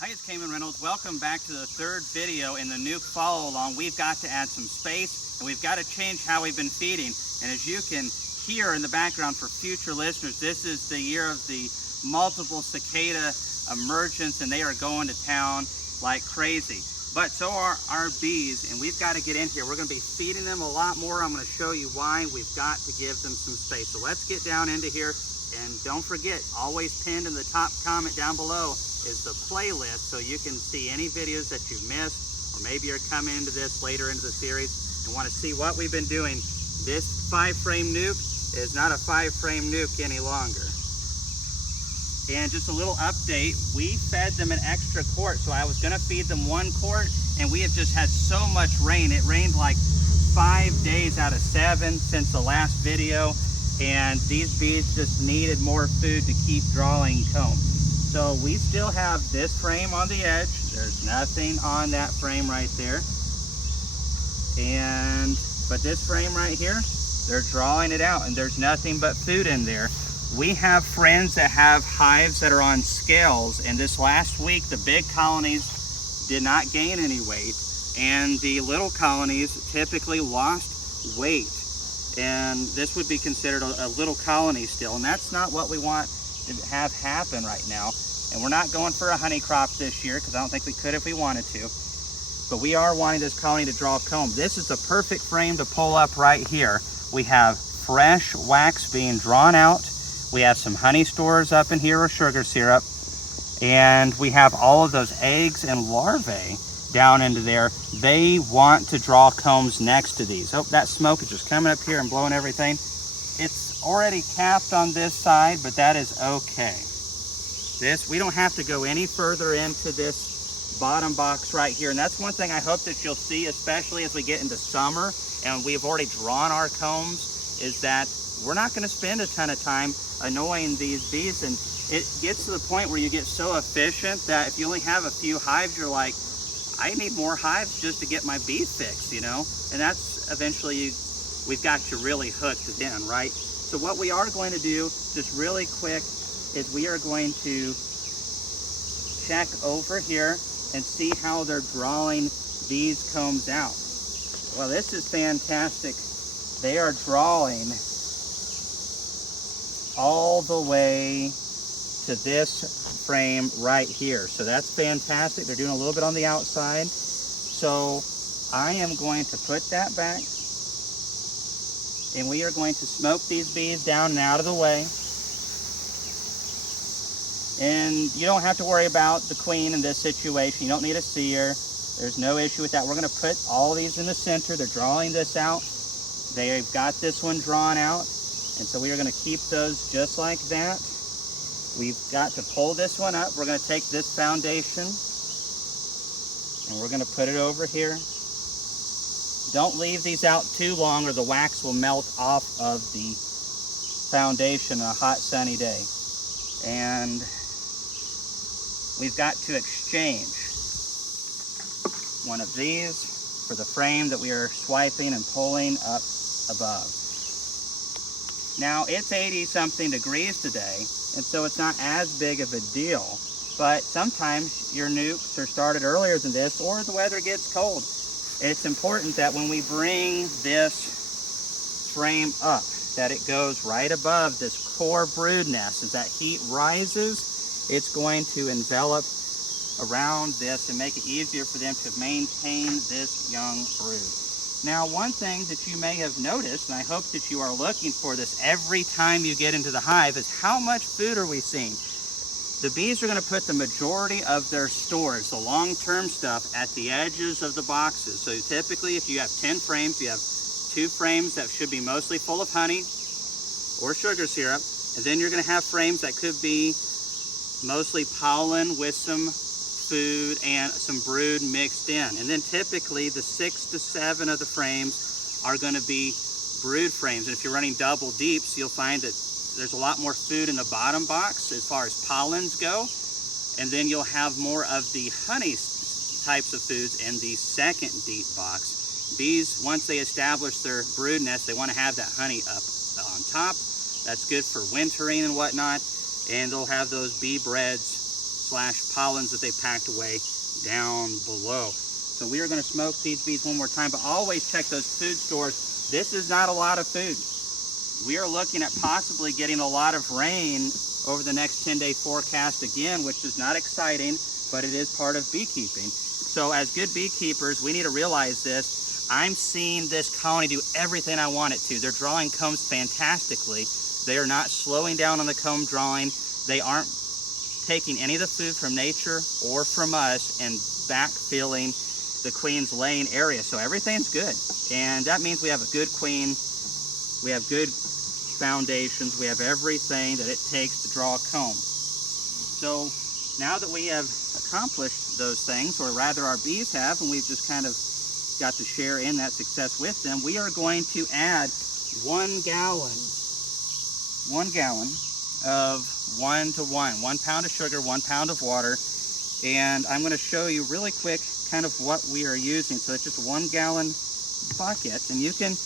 Hi, it's Kamon Reynolds. Welcome back to the third video in the nuke follow along. We've got to add some space and we've got to change how we've been feeding. And as you can hear in the background for future listeners, this is the year of the multiple cicada emergence and they are going to town like crazy. But so are our bees, and we've got to get in here. We're going to be feeding them a lot more. I'm going to show you why. We've got to give them some space. So let's get down into here. And don't forget, always pinned in the top comment down below is the playlist, so you can see any videos that you've missed, or maybe you're coming into this later into the series and want to see what we've been doing. This 5-frame nuke is not a 5-frame nuke any longer. And just a little update, we fed them an extra quart, so I was going to feed them 1 quart, and we have just had so much rain. It rained like 5 days out of 7 since the last video, and these bees just needed more food to keep drawing comb. So we still have this frame on the edge. There's nothing on that frame right there. But this frame right here, they're drawing it out and there's nothing but food in there. We have friends that have hives that are on scales, and this last week the big colonies did not gain any weight and the little colonies typically lost weight. And this would be considered a little colony still, and that's not what we want to have happen right now. And we're not going for a honey crop this year because I don't think we could if we wanted to, but we are wanting this colony to draw comb. This is the perfect frame to pull up right here. We have fresh wax being drawn out. We have some honey stores up in here or sugar syrup, and we have all of those eggs and larvae down into there. They want to draw combs next to these. Oh, that smoke is just coming up here and blowing everything. It's already capped on this side, but that is okay. We don't have to go any further into this bottom box right here. And that's one thing I hope that you'll see, especially as we get into summer and we've already drawn our combs, is that we're not going to spend a ton of time annoying these bees. And it gets to the point where you get so efficient that if you only have a few hives, you're like, I need more hives just to get my bee fix, you know? And that's eventually, we've got you really hooked in, right? So what we are going to do, just really quick, is we are going to check over here and see how they're drawing these combs out. Well, this is fantastic. They are drawing all the way to this frame right here. So that's fantastic. They're doing a little bit on the outside. So I am going to put that back, and we are going to smoke these bees down and out of the way. And you don't have to worry about the queen in this situation. You don't need a seer. There's no issue with that. We're going to put all these in the center. They're drawing this out. They've got this one drawn out. And so we are going to keep those just like that. We've got to pull this one up. We're going to take this foundation and we're going to put it over here. Don't leave these out too long or the wax will melt off of the foundation on a hot sunny day. And we've got to exchange one of these for the frame that we are swiping and pulling up above. Now it's 80-something degrees today, and so it's not as big of a deal, but sometimes your nukes are started earlier than this or the weather gets cold. It's important that when we bring this frame up, that it goes right above this core brood nest. As that heat rises, it's going to envelop around this and make it easier for them to maintain this young brood. Now, one thing that you may have noticed, and I hope that you are looking for this every time you get into the hive, is how much food are we seeing? The bees are going to put the majority of their stores, the long-term stuff, at the edges of the boxes. So typically, if you have 10 frames, you have 2 frames that should be mostly full of honey or sugar syrup, and then you're going to have frames that could be mostly pollen with some food and some brood mixed in. And then typically the 6 to 7 of the frames are going to be brood frames. And if you're running double deeps, you'll find that there's a lot more food in the bottom box as far as pollens go, and then you'll have more of the honey types of foods in the second deep box. Bees, once they establish their brood nest, they want to have that honey up on top. That's good for wintering and whatnot, and they'll have those bee breads / pollens that they packed away down below. So we are going to smoke these bees one more time, but always check those food stores. This is not a lot of food. We are looking at possibly getting a lot of rain over the next 10-day forecast again, which is not exciting, but it is part of beekeeping. So as good beekeepers, we need to realize this. I'm seeing this colony do everything I want it to. They're drawing combs fantastically. They are not slowing down on the comb drawing. They aren't taking any of the food from nature or from us and backfilling the queen's laying area. So everything's good. And that means we have a good queen. We have good foundations. We have everything that it takes to draw a comb. So now that we have accomplished those things, or rather our bees have, and we've just kind of got to share in that success with them, we are going to add 1 gallon of 1-to-1, 1 pound of sugar, 1 pound of water. And I'm going to show you really quick kind of what we are using. So it's just a 1 gallon bucket, and you can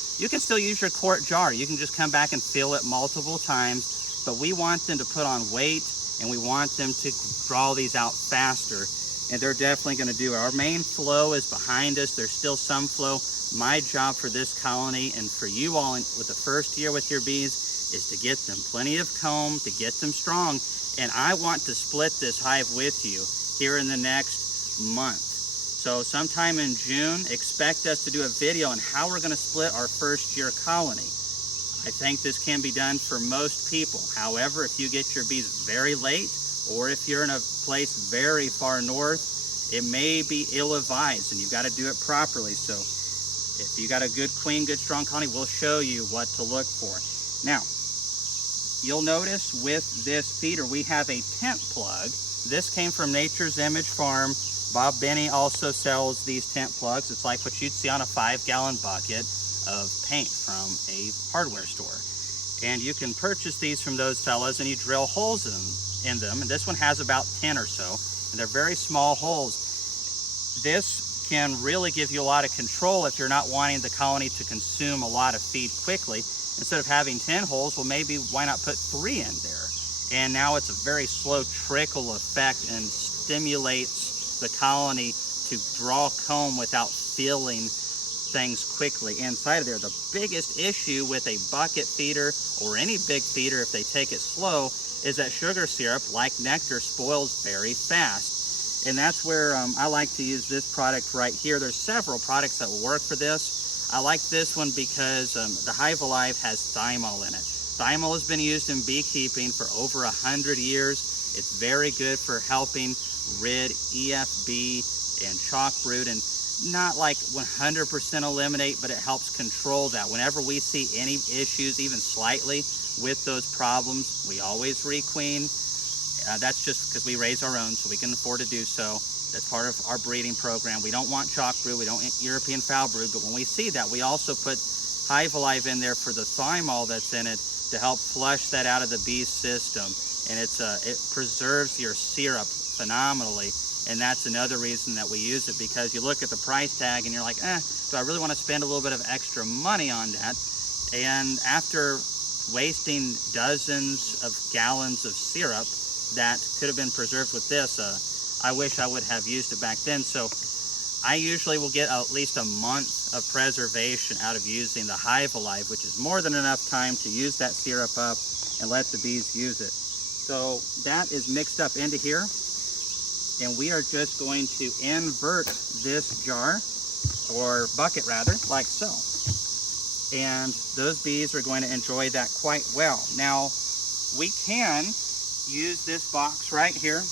still use your quart jar. You can just come back and fill it multiple times, but we want them to put on weight, and we want them to draw these out faster, and they're definitely going to do it. Our main flow is behind us. There's still some flow. My job for this colony and for you all with the first year with your bees is to get them plenty of comb, to get them strong, and I want to split this hive with you here in the next month. So sometime in June, expect us to do a video on how we're going to split our first year colony. I think this can be done for most people. However, if you get your bees very late, or if you're in a place very far north, it may be ill-advised, and you've got to do it properly. So if you got a good queen, good strong colony, we'll show you what to look for. Now, you'll notice with this feeder, we have a tent plug. This came from Nature's Image Farm. Bob Benny also sells these tent plugs. It's like what you'd see on a 5-gallon bucket of paint from a hardware store. And you can purchase these from those fellas, and you drill holes in them. And this one has about 10 or so, and they're very small holes. This can really give you a lot of control if you're not wanting the colony to consume a lot of feed quickly. Instead of having 10 holes, well, maybe why not put 3 in there? And now it's a very slow trickle effect and stimulates the colony to draw comb without filling things quickly inside of there. The biggest issue with a bucket feeder or any big feeder, if they take it slow, is that sugar syrup, like nectar, spoils very fast. And that's where I like to use this product right here. There's several products that will work for this. I like this one because the Hive Alive has thymol in it. Thymol has been used in beekeeping for over 100 years. It's very good for helping rid EFB and chalk brood, and not like 100% eliminate, but it helps control that. Whenever we see any issues, even slightly, with those problems, we always requeen. That's just because we raise our own, so we can afford to do so. That's part of our breeding program. We don't want chalk brood, we don't want European foul brood, but when we see that, we also put Hive Alive in there for the thymol that's in it to help flush that out of the bee system. And it preserves your syrup phenomenally. And that's another reason that we use it, because you look at the price tag and you're like, do I really want to spend a little bit of extra money on that? And after wasting dozens of gallons of syrup that could have been preserved with this, I wish I would have used it back then. So I usually will get at least a month of preservation out of using the Hive Alive, which is more than enough time to use that syrup up and let the bees use it. So that is mixed up into here, and we are just going to invert this jar, or bucket rather, like so. And those bees are going to enjoy that quite well. Now, we can use this box right here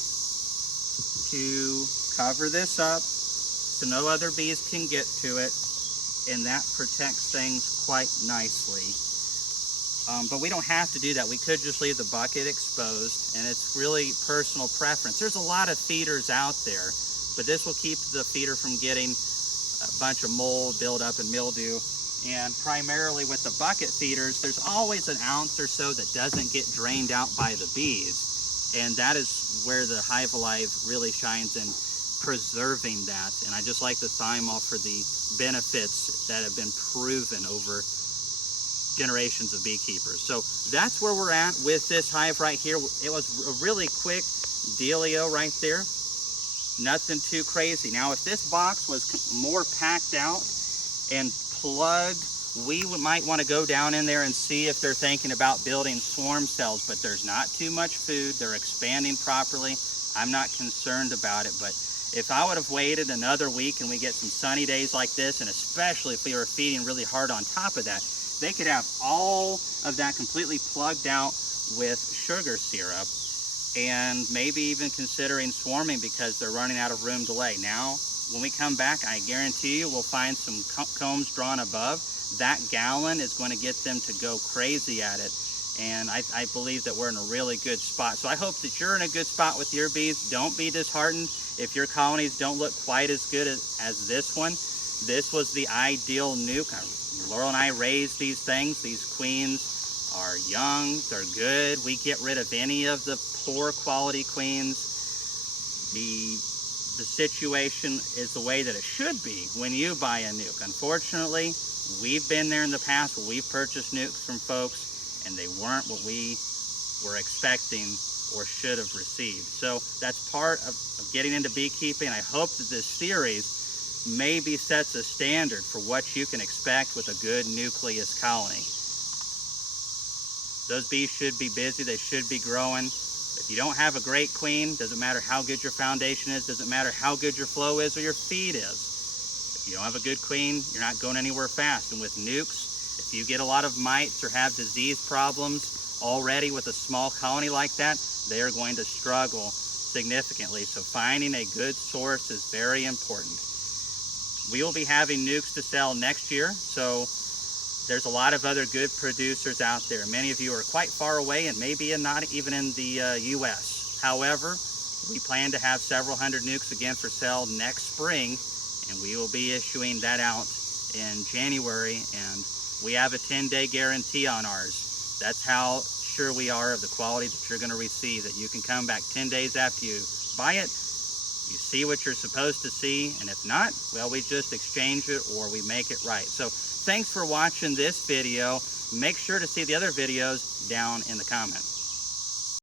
to cover this up so no other bees can get to it, and that protects things quite nicely. But we don't have to do that. We could just leave the bucket exposed, and it's really personal preference. There's a lot of feeders out there, but this will keep the feeder from getting a bunch of mold, buildup, and mildew. And primarily with the bucket feeders, there's always an ounce or so that doesn't get drained out by the bees. And that is where the Hive Alive really shines in preserving that. And I just like the thymol for the benefits that have been proven over generations of beekeepers. So that's where we're at with this hive right here. It was a really quick dealio right there. Nothing too crazy. Now, if this box was more packed out and plugged, we might want to go down in there and see if they're thinking about building swarm cells, but there's not too much food. They're expanding properly. I'm not concerned about it, but if I would have waited another week and we get some sunny days like this, and especially if we were feeding really hard on top of that, they could have all of that completely plugged out with sugar syrup, and maybe even considering swarming because they're running out of room to lay. Now, when we come back, I guarantee you we'll find some combs drawn above. That gallon is going to get them to go crazy at it. And I believe that we're in a really good spot. So I hope that you're in a good spot with your bees. Don't be disheartened if your colonies don't look quite as good as this one. This was the ideal nuke. Laurel and I raised these things. These queens are young, they're good. We get rid of any of the poor quality queens. The situation is the way that it should be when you buy a nuke. Unfortunately, we've been there in the past where we've purchased nukes from folks and they weren't what we were expecting or should have received. So that's part of getting into beekeeping. I hope that this series maybe sets a standard for what you can expect with a good nucleus colony. Those bees should be busy, they should be growing. If you don't have a great queen, doesn't matter how good your foundation is, doesn't matter how good your flow is or your feed is. If you don't have a good queen, you're not going anywhere fast. And with nukes, if you get a lot of mites or have disease problems already with a small colony like that, they are going to struggle significantly. So finding a good source is very important. We will be having nukes to sell next year, so there's a lot of other good producers out there. Many of you are quite far away and maybe not even in the US. However, we plan to have several hundred nukes again for sale next spring, and we will be issuing that out in January, and we have a 10-day guarantee on ours. That's how sure we are of the quality that you're going to receive, that you can come back 10 days after you buy it, you see what you're supposed to see, and if not, well, we just exchange it or we make it right. So thanks for watching this video. Make sure to see the other videos down in the comments.